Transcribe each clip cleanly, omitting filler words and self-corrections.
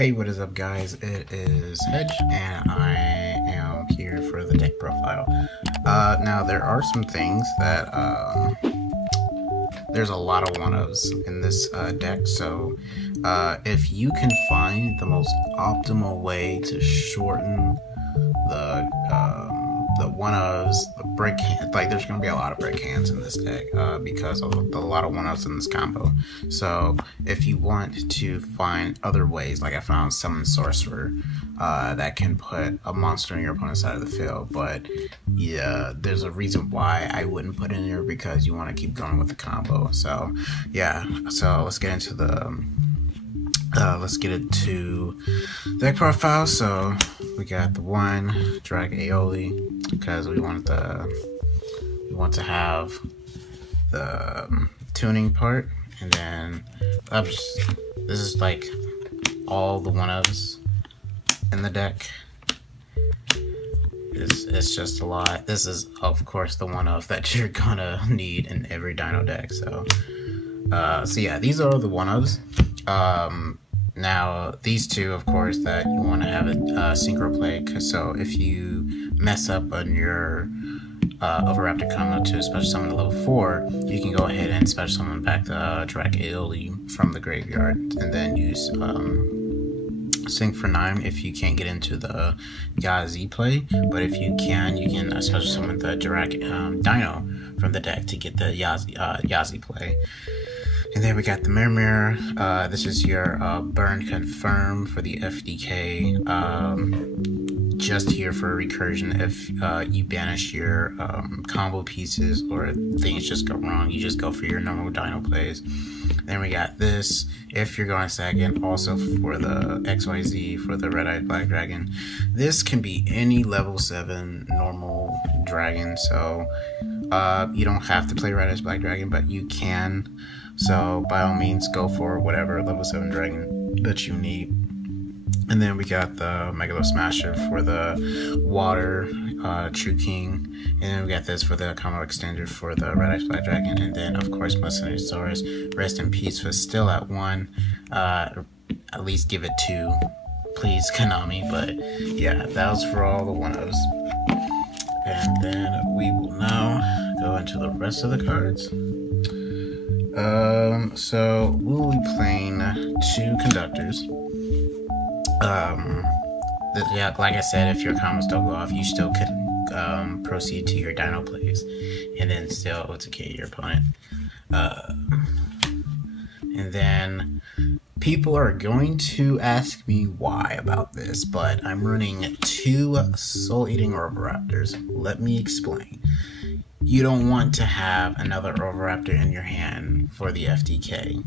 Hey, what is up, guys? It is Hedge, and I am here for the deck profile. Now, there are some things that there's a lot of one-ofs in this deck, so if you can find the most optimal way to shorten the one-ofs, the brick hand, like there's going to be a lot of brick hands in this deck because of a lot of one-ofs in this combo. So if you want to find other ways, like I found Summon Sorcerer that can put a monster on your opponent's side of the field, but yeah, there's a reason why I wouldn't put it in here, because you want to keep going with the combo. So yeah, so let's get into the deck profile. So we got the one drag aioli because we want to have the tuning part, and then this is like all the one-ofs in the deck. It's just a lot. This is of course the one-off that you're gonna need in every Dino deck. So yeah, these are the one-ofs. Now these two, of course, that you want to have a synchro play. So if you mess up on your Overraptor combo to special summon to level 4, you can go ahead and special summon back the Drake Aioli from the graveyard, and then use Sync for 9 if you can't get into the Yazi play. But if you can special summon the Drake Dino from the deck to get the Yazi play. And then we got the Mirror. This is your burn confirm for the FDK. Just here for recursion. If you banish your combo pieces or things just go wrong, you just go for your normal Dino plays. Then we got this. If you're going second, also for the XYZ for the Red-Eyed Black Dragon. This can be any level 7 normal dragon. So you don't have to play Red-Eyed Black Dragon, but you can. So by all means, go for whatever level 7 dragon that you need. And then we got the Megalo Smasher for the water True King. And then we got this for the combo extender for the Red-Eyed Black Dragon. And then of course Mustanosaurus. Rest in peace, was still at 1. At least give it 2, please, Konami. But yeah, that was for all the one-ofs. And then we will now go into the rest of the cards. So we'll be playing 2 conductors. Yeah, like I said, if your combos don't go off, you still could proceed to your Dino plays, and then still OTK your opponent. And then people are going to ask me why about this, but I'm running 2 Soul Eating Oviraptors. Let me explain. You don't want to have another Oviraptor in your hand for the FDK.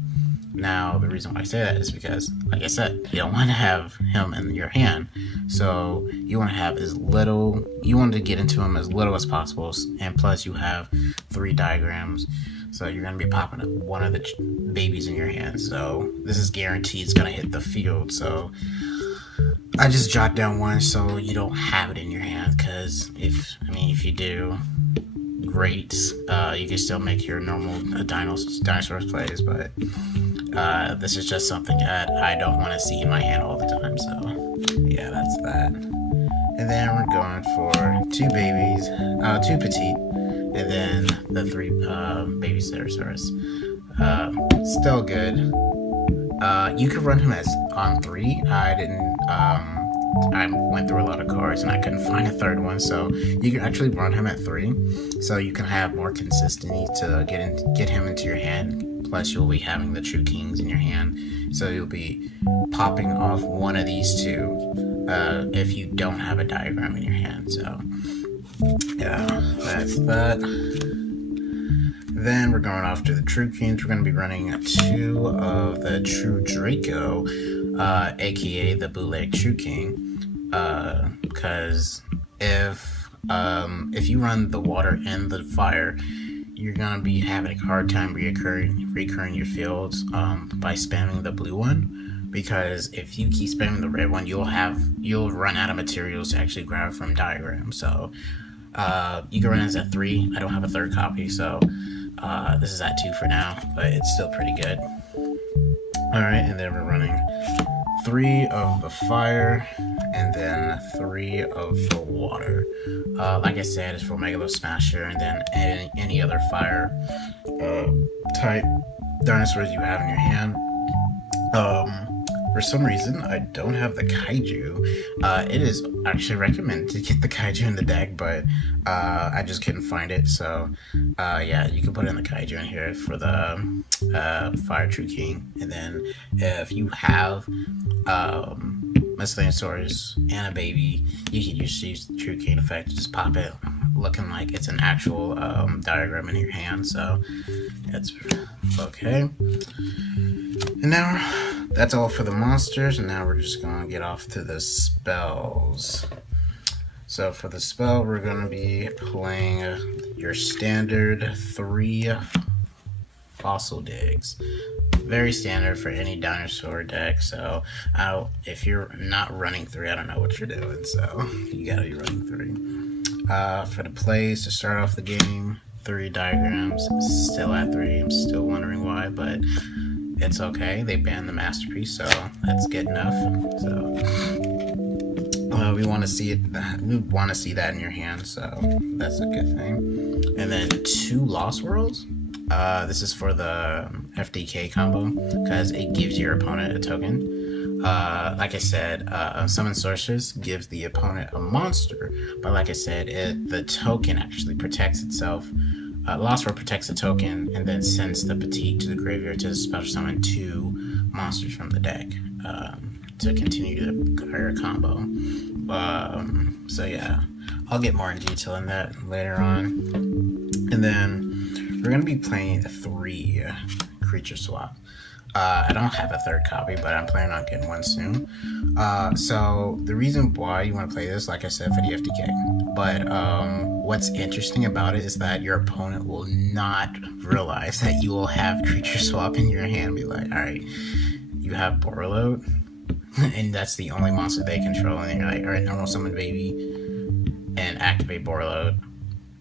Now, the reason why I say that is because, like I said, you don't want to have him in your hand. So you want to have you want to get into him as little as possible, and plus you have 3 diagrams. So you're going to be popping up one of the babies in your hand. So this is guaranteed it's going to hit the field. So I just jot down 1 so you don't have it in your hand, because if you do, great, you can still make your normal dinosaurs plays, but this is just something that I don't want to see in my hand all the time. So yeah, that's that. And then we're going for 2 babies, 2 petite, and then the 3 baby Stegosaurus. Still good. You could run him as on 3. I went through a lot of cards and I couldn't find a 3rd one, so you can actually run him at 3, so you can have more consistency to get him into your hand. Plus you'll be having the True Kings in your hand, so you'll be popping off one of these 2 if you don't have a diagram in your hand. So yeah, that's that. Then we're going off to the True Kings. We're going to be running 2 of the True Draco, aka the bootleg True King, because if you run the water and the fire, you're gonna be having a hard time recurring your fields by spamming the blue one, because if you keep spamming the red one, you'll run out of materials to actually grab from diagrams. So you can run this at 3. I don't have a 3rd copy, so this is at 2 for now, but it's still pretty good. Alright, and then we're running 3 of the fire, and then 3 of the water. Like I said, it's for Megalo Smasher, and then any other fire type dinosaurs you have in your hand. For some reason, I don't have the kaiju. It is actually recommended to get the kaiju in the deck, but I just couldn't find it. So, yeah, you can put in the kaiju in here for the Fire True King. And then if you have Miscellaneous and a baby, you can just use the True King effect to just pop it, looking like it's an actual diagram in your hand. So, that's okay. And now that's all for the monsters, and now we're just gonna get off to the spells. So for the spell, we're gonna be playing your standard 3 fossil digs. Very standard for any dinosaur deck. So if you're not running 3, I don't know what you're doing. So you gotta be running 3. For the plays to start off the game, 3 diagrams. Still at 3. I'm still wondering why, but it's okay. They banned the masterpiece, so that's good enough. So we want to see it. We want to see that in your hand, so that's a good thing. And then 2 Lost Worlds. This is for the FDK combo because it gives your opponent a token. Like I said, Summon Sorceress gives the opponent a monster, but like I said, the token actually protects itself. Lost World protects the token and then sends the Petite to the graveyard to special summon 2 monsters from the deck to continue the combo. So yeah, I'll get more in detail in that later on. And then we're going to be playing a 3 creature swap. I don't have a 3rd copy, but I'm planning on getting one soon. So the reason why you want to play this, like I said, for the FDK. But what's interesting about it is that your opponent will not realize that you will have creature swap in your hand and be like, alright, you have Borreload, and that's the only monster they control, and you're like, alright, normal summon baby, and activate Borreload,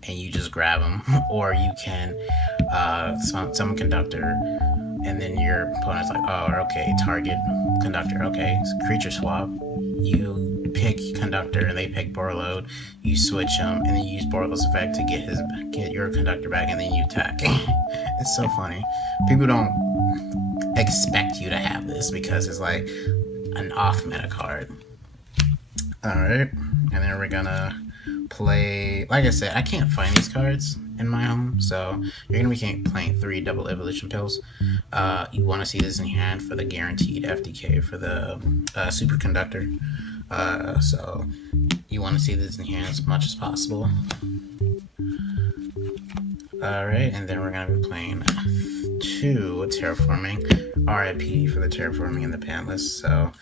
and you just grab them. Or you can summon Conductor, and then your opponent's like, oh, okay, target Conductor, okay, so creature swap. You pick Conductor and they pick Borreload. You switch them and then you use Borreload's effect to get your Conductor back, and then you attack. It's so funny. People don't expect you to have this because it's like an off meta card. Alright, and then we're gonna play, like I said, I can't find these cards in my home, so you're gonna be playing 3 double evolution pills. You want to see this in your hand for the guaranteed FDK for the superconductor. So you want to see this in your hand as much as possible. Alright, and then we're gonna be playing 2 terraforming, RIP for the terraforming and the pantless. So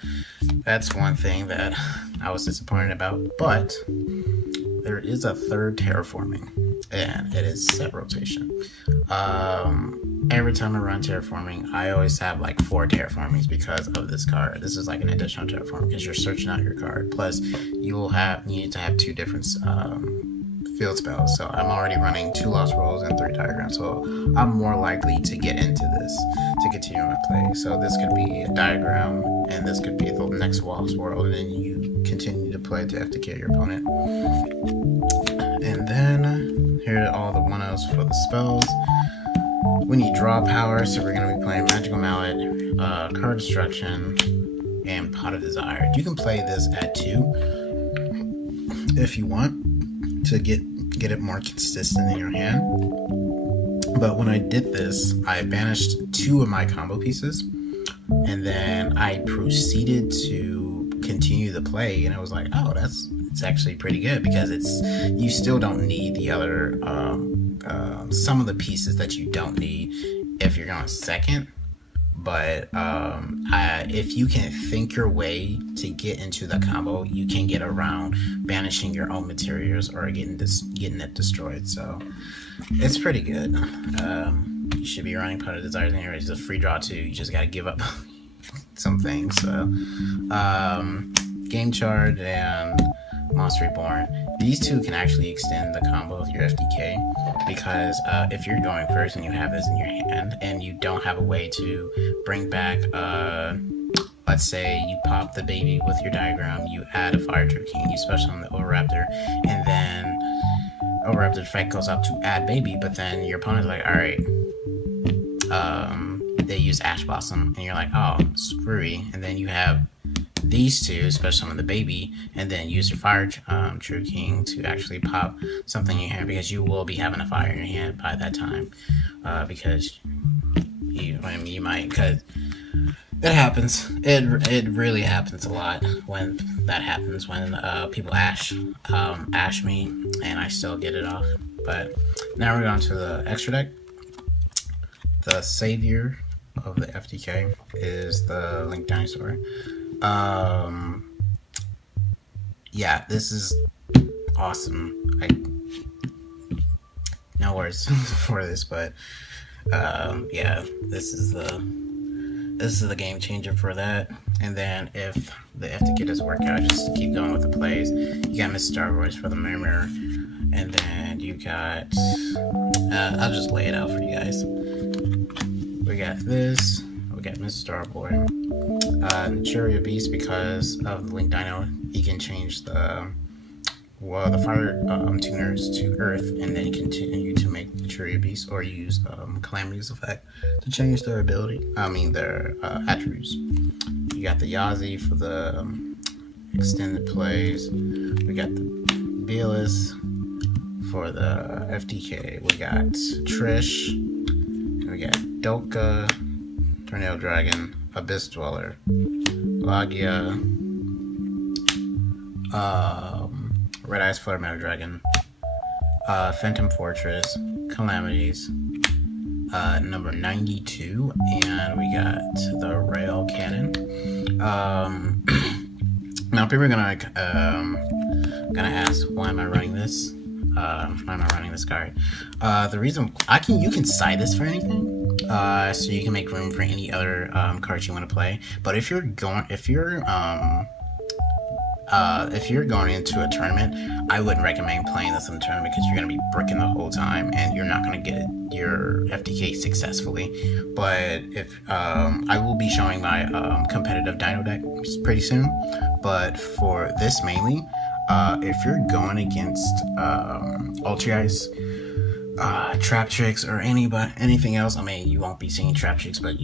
that's one thing that I was disappointed about, but there is a 3rd terraforming, and it is set rotation. Every time I run terraforming, I always have like 4 terraformings because of this card. This is like an additional terraform because you're searching out your card. Plus, you need to have 2 different field spells. So I'm already running 2 Lost Worlds and 3 diagrams. So I'm more likely to get into this to continue my play. So this could be a diagram, and this could be the next Lost World, and then you continue to play to FTK your opponent. And then here are all the 1-0s for the spells. We need draw power, so we're going to be playing Magical Mallet, Card Destruction, and Pot of Desire. You can play this at 2 if you want to get it more consistent in your hand. But when I did this, I banished 2 of my combo pieces, and then I proceeded to continue the play, and I was like, oh, it's actually pretty good because you still don't need the other some of the pieces that you don't need if you're going second. But if you can think your way to get into the combo, you can get around banishing your own materials or getting it destroyed. So it's pretty good. You should be running Pot of Desires anyway. It's a free draw too. You just got to give up some things. So Game Charge and Monster Reborn. These 2 can actually extend the combo of your FDK because if you're going first and you have this in your hand and you don't have a way to bring back let's say you pop the baby with your diagram, you add a fire true king, you special on the Overraptor, and then Overraptor effect goes up to add baby, but then your opponent's like, alright, they use Ash Blossom, and you're like, oh, screwy, and then you have these two, special on the baby, and then use your fire true king to actually pop something in your hand, because you will be having a fire in your hand by that time, because you might, because it happens. It really happens a lot when that happens, when people ash me and I still get it off. But now we're going to the extra deck. The savior of the FTK is the Link Dinosaur. Yeah, this is awesome. No words for this, but yeah, this is the game changer for that. And then if the FTK doesn't work out, just keep going with the plays. You got Miss Star Wars for the mirror, and then you got I'll just lay it out for you guys. We got this. We got Miss Starboy. Cheerio Beast, because of the Link Dino, you can change the fire tuners to Earth, and then you continue to make the Cheerio Beast, or use Calamity's effect to change their their attributes. You got the Yazi for the extended plays. We got the Beerless for the FTK. We got Trish. We got Doka, Tornado Dragon, Abyss Dweller, Lagia, Red Eyes Flare Metal Dragon, Phantom Fortress, Calamities, number 92, and we got the Rail Cannon. Now people are gonna ask, why am I running this? Why am I running this card? The reason you can side this for anything, so you can make room for any other cards you want to play. But if you're going into a tournament, I wouldn't recommend playing this in a tournament, because you're going to be bricking the whole time and you're not going to get your FTK successfully. But if I will be showing my competitive Dino deck pretty soon, but for this mainly, if you're going against Ultra Ice, Trap Tricks, or anything else, I mean, you won't be seeing Trap Tricks, but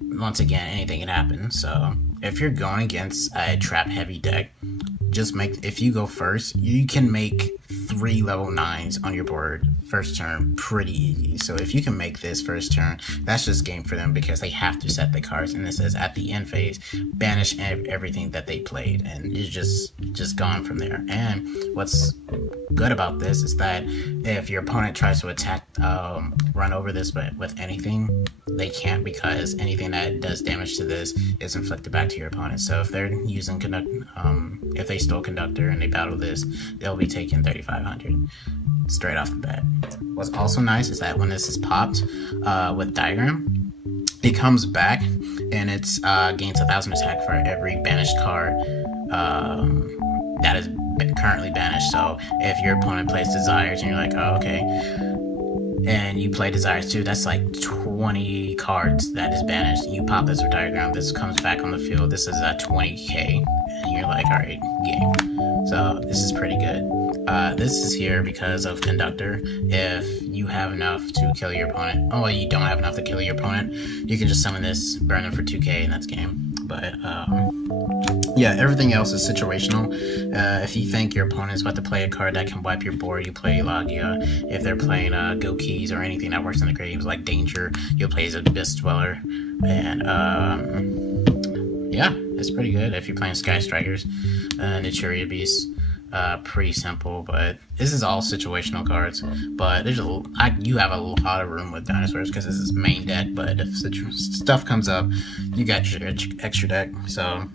once again, anything can happen. So if you're going against a trap heavy deck, if you go first, you can make 3 level 9s on your board first turn pretty easy. So if you can make this first turn, that's just game for them, because they have to set the cards, and it says at the end phase, banish everything that they played, and it's just gone from there. And what's good about this is that if your opponent tries to attack, run over this, but with anything, they can't, because anything that does damage to this is inflicted back to your opponent. So if they're using if they stole Conductor and they battle this, they'll be taking 3,500 straight off the bat. What's also nice is that when this is popped with Diagram, it comes back and it's gains 1,000 attack for every banished card that is currently banished. So if your opponent plays Desires and you're like, oh, okay, and you play Desires too, that's like 20 cards that is banished, and you pop this with Diagram, this comes back on the field, this is at 20k, and you're like, alright, game. So this is pretty good. This is here because of Conductor. If you have enough to kill your opponent, you don't have enough to kill your opponent, you can just summon this, burn them for 2k, and that's game. But yeah, everything else is situational. If you think your opponent's about to play a card that can wipe your board, you play Lagia. If they're playing Go Keys or anything that works in the games like Danger, you'll play as Abyss Dweller. And yeah, it's pretty good. If you're playing Sky Strikers, Naturia Beast, pretty simple. But this is all situational cards. But there's you have a lot of room with dinosaurs because this is main deck. But if stuff comes up, you got your extra deck. So.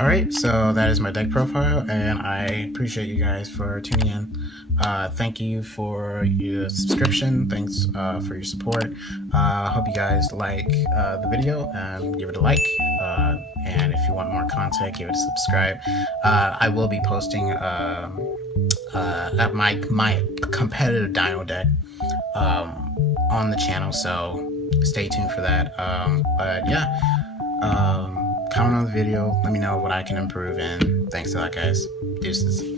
Alright, so that is my deck profile, and I appreciate you guys for tuning in. Thank you for your subscription. Thanks for your support. Hope you guys like the video, and give it a like. And if you want more content, give it a subscribe. I will be posting my competitive Dino deck on the channel, so stay tuned for that. But yeah. comment on the video. Let me know what I can improve in. Thanks a lot, guys. Deuces.